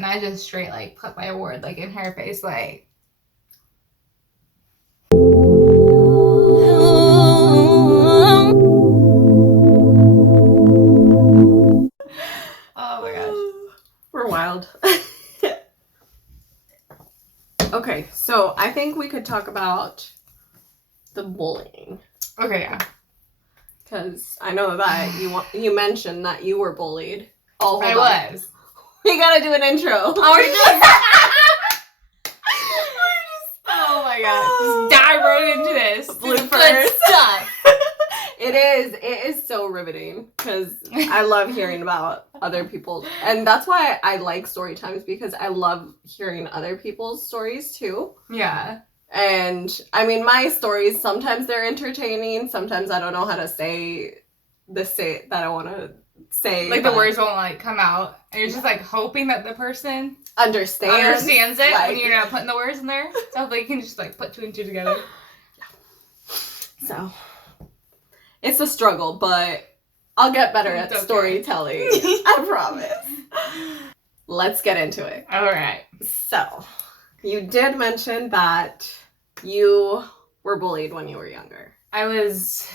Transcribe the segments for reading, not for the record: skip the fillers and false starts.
and I just straight like put my award like in her face, like. Oh my gosh. We're wild. Okay, so I think we could talk about the bullying. Okay, yeah. Because I know that you mentioned that you were bullied. Oh, I was. We gotta do an intro. Oh, we're just... Oh my god. Just dive right into this. Bloopers. Good stuff. It is so riveting because I love hearing about other people, and that's why I like story times, because I love hearing other people's stories too. Yeah. And I mean, my stories, sometimes they're entertaining, sometimes I don't know how to say that I want to say. Like the words won't like come out, and you're just like hoping that the person understands it like, when you're not putting the words in there. So hopefully you can just like put two and two together. So it's a struggle, but I'll get better at storytelling. I promise. Let's get into it. All right. So, you did mention that you were bullied when you were younger. I was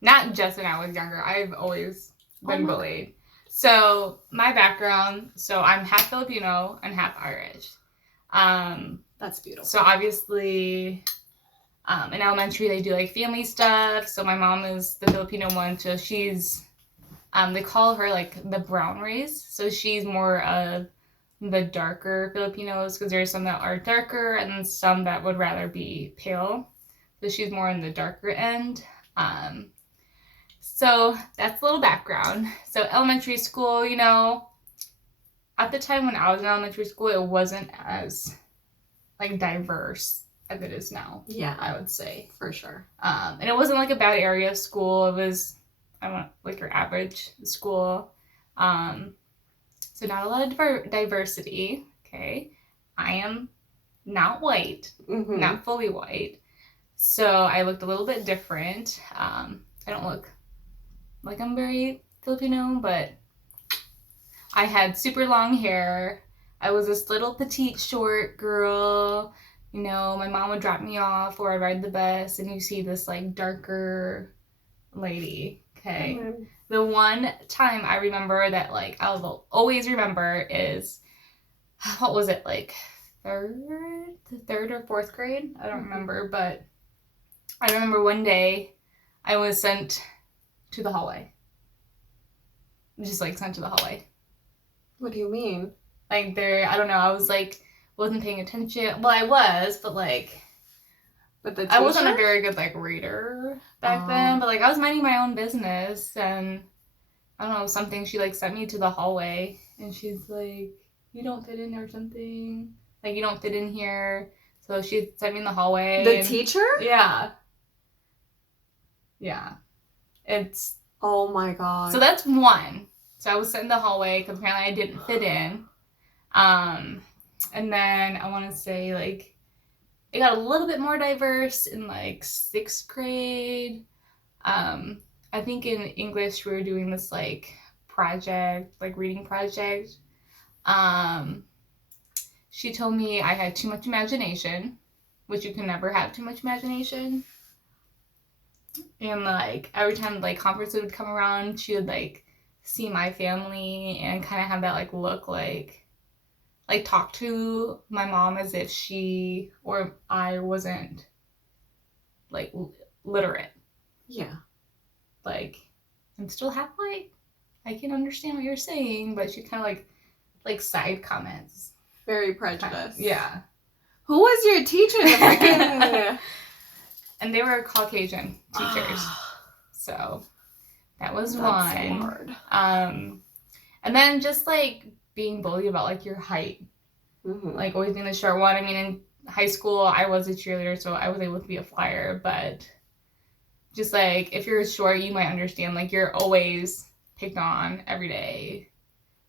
not just when I was younger. I've always been bullied. So my background, I'm half Filipino and half Irish. That's beautiful. So obviously, in elementary they do like family stuff. So my mom is the Filipino one, so she's, they call her like the brown race. So she's more of the darker Filipinos, because there's some that are darker and then some that would rather be pale. So she's more in the darker end. So that's a little background. So elementary school, you know, at the time when I was in elementary school, it wasn't as like diverse as it is now. Yeah, I would say for sure. And it wasn't like a bad area of school. It was, like your average school. So not a lot of diversity. Okay, I am not white, not fully white, so I looked a little bit different. I don't look like I'm very Filipino, but I had super long hair. I was this little petite short girl. You know, my mom would drop me off or I'd ride the bus, and you see this like darker lady. Okay. Mm-hmm. The one time I remember that like I will always remember is, what was it, like third or fourth grade? I don't remember, but I remember one day I was sent to the hallway. Just like sent to the hallway. What do you mean? Like I don't know, I was like, wasn't paying attention. Well, I was, but like, but the I wasn't a very good like reader back then, but like I was minding my own business, and I don't know, something, she like sent me to the hallway, and she's like, you don't fit in or something, like you don't fit in here. So she sent me in the hallway. The teacher? Yeah. It's, oh my god. So that's one. So I was sent in the hallway because apparently I didn't fit in. And then I want to say like it got a little bit more diverse in like 6th grade. I think in English we were doing this like project, like reading project. She told me I had too much imagination, which you can never have too much imagination. And like every time like conferences would come around, she would like see my family and kind of have that like look like talk to my mom as if she or I wasn't like literate. Yeah. Like, I'm still half white. I can understand what you're saying, but she kind of like side comments. Very prejudiced. Yeah. Who was your teacher? The And they were Caucasian teachers. So that was That's one. So hard. And then just like being bullied about like your height. Like always being the short one. I mean, in high school I was a cheerleader, so I was able to be a flyer, but just like if you're short, you might understand like you're always picked on every day,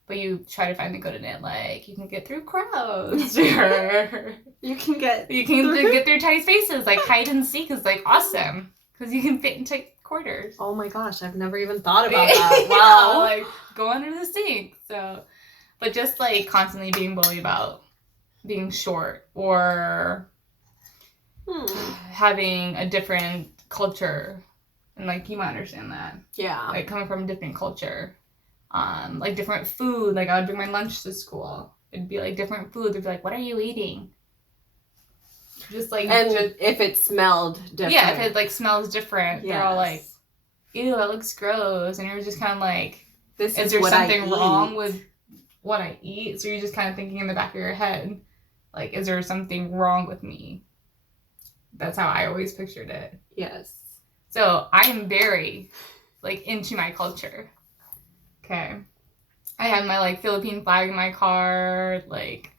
but you try to find the good in it. Like you can get through crowds, or you can get through tight spaces. Like hide and seek is like awesome because you can fit in tight quarters. Oh my gosh, I've never even thought about that. Wow. Like go under the sink. So, But just like constantly being bullied about being short or having a different culture. And like you might understand that. Yeah. Like coming from a different culture. Like different food. Like I would bring my lunch to school. It'd be like different food. They'd be like, what are you eating? Just like if it smelled different. Yeah, if it like smells different, they're all like, ew, that looks gross. And you're just kind of like, is there something wrong with what I eat? So you're just kind of thinking in the back of your head, like, is there something wrong with me? That's how I always pictured it. Yes. So I am very like into my culture. Okay. I have my like Philippine flag in my car. Like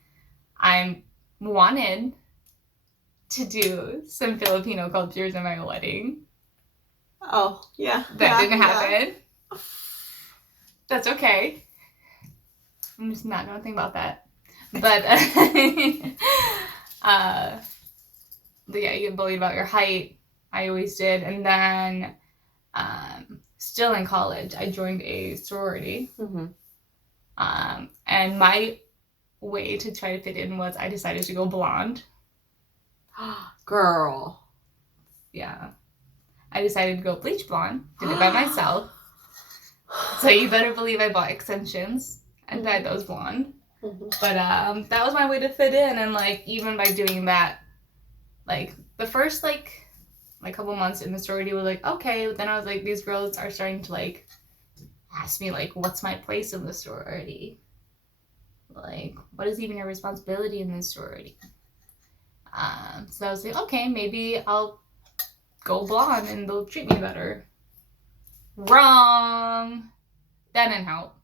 I'm wanted to do some Filipino cultures in my wedding. Oh, yeah. That didn't happen. Yeah. That's okay. I'm just not going to think about that. But, but yeah, you get bullied about your height. I always did. And then, still in college, I joined a sorority. Mm-hmm. And my way to try to fit in was I decided to go blonde. Girl. Yeah. I decided to go bleach blonde. Did it by myself. So you better believe I bought extensions and dyed those blonde. Mm-hmm. But that was my way to fit in. And like even by doing that, like the first like couple months in the sorority was like, okay. But then I was like, these girls are starting to like ask me like, what's my place in the sorority? Like, what is even your responsibility in this sorority? So I was like, okay, maybe I'll go blonde and they'll treat me better. Wrong. That didn't help.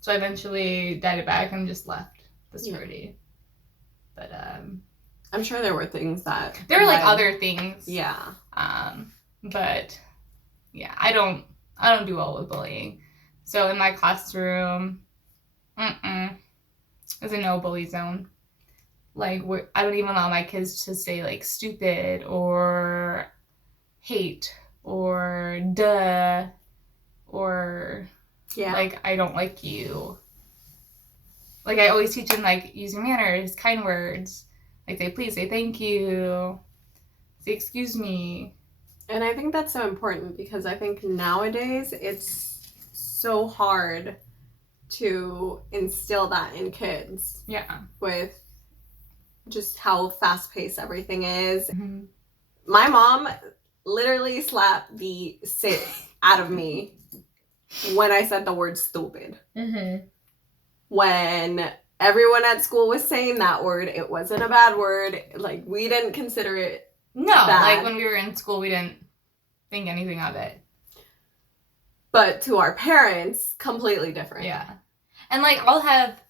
So I eventually dyed it back and just left the sorority. But I'm sure there were things that there were like other things. Yeah. But yeah, I don't do well with bullying. So in my classroom, it's a no bully zone. Like I don't even allow my kids to say like stupid or hate or duh or like I don't like you. Like I always teach them like using manners, kind words, like say please, say thank you, say excuse me. And I think that's so important because I think nowadays it's so hard to instill that in kids. Yeah. With just how fast-paced everything is. Mm-hmm. My mom literally slapped the shit out of me when I said the word stupid. Mm-hmm. When everyone at school was saying that word, it wasn't a bad word. Like, we didn't consider it bad. Like, when we were in school, we didn't think anything of it. But to our parents, completely different. Yeah. And, like, I'll have,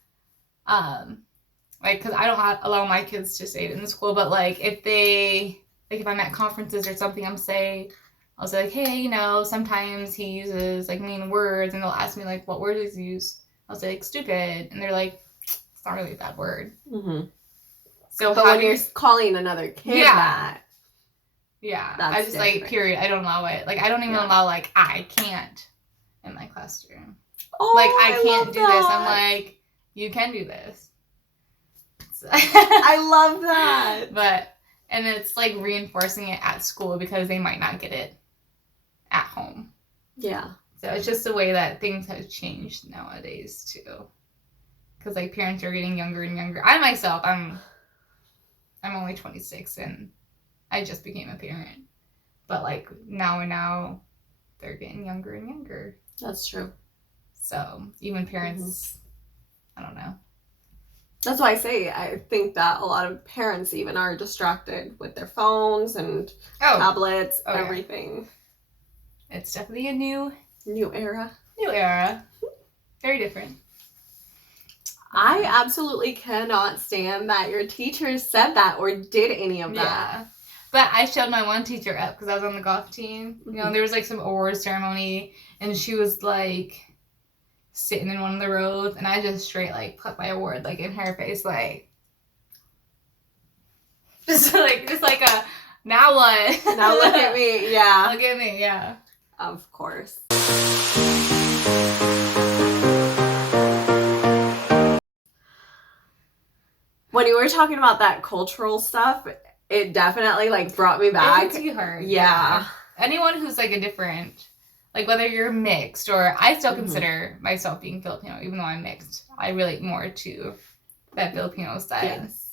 like, because I don't allow my kids to say it in school, but, like, if I'm at conferences or something, I'll say, like, hey, you know, sometimes he uses, like, mean words, and they'll ask me, like, what word does he use? I'll say, like, stupid, and they're like, it's not really a bad word. Mm-hmm. So but when you're calling another kid that. Yeah, I just, different. Like, period, I don't allow it. Like, I don't even allow, like, I can't in my classroom. Oh, like, I can't do this. I'm like, you can do this. I love that. And it's like reinforcing it at school because they might not get it at home. Yeah. So it's just the way that things have changed nowadays too. Because like parents are getting younger and younger. I myself, I'm only 26 and I just became a parent. But like now they're getting younger and younger. That's true. So even parents, I don't know. That's why I think that a lot of parents even are distracted with their phones and tablets, everything. Yeah. It's definitely a new era. New era. Very different. I absolutely cannot stand that your teachers said that or did any of that. Yeah. But I showed my one teacher up because I was on the golf team. You know, there was like some award ceremony and she was like sitting in one of the rows, and I just straight like put my award like in her face, like just like a now what? Now look at me, yeah. Look at me, yeah. Of course. When you were talking about that cultural stuff, it definitely like brought me back. It hits you hard. Yeah. Anyone who's like a different, like whether you're mixed or I still consider myself being Filipino, even though I'm mixed. I relate more to that Filipino side. Yes.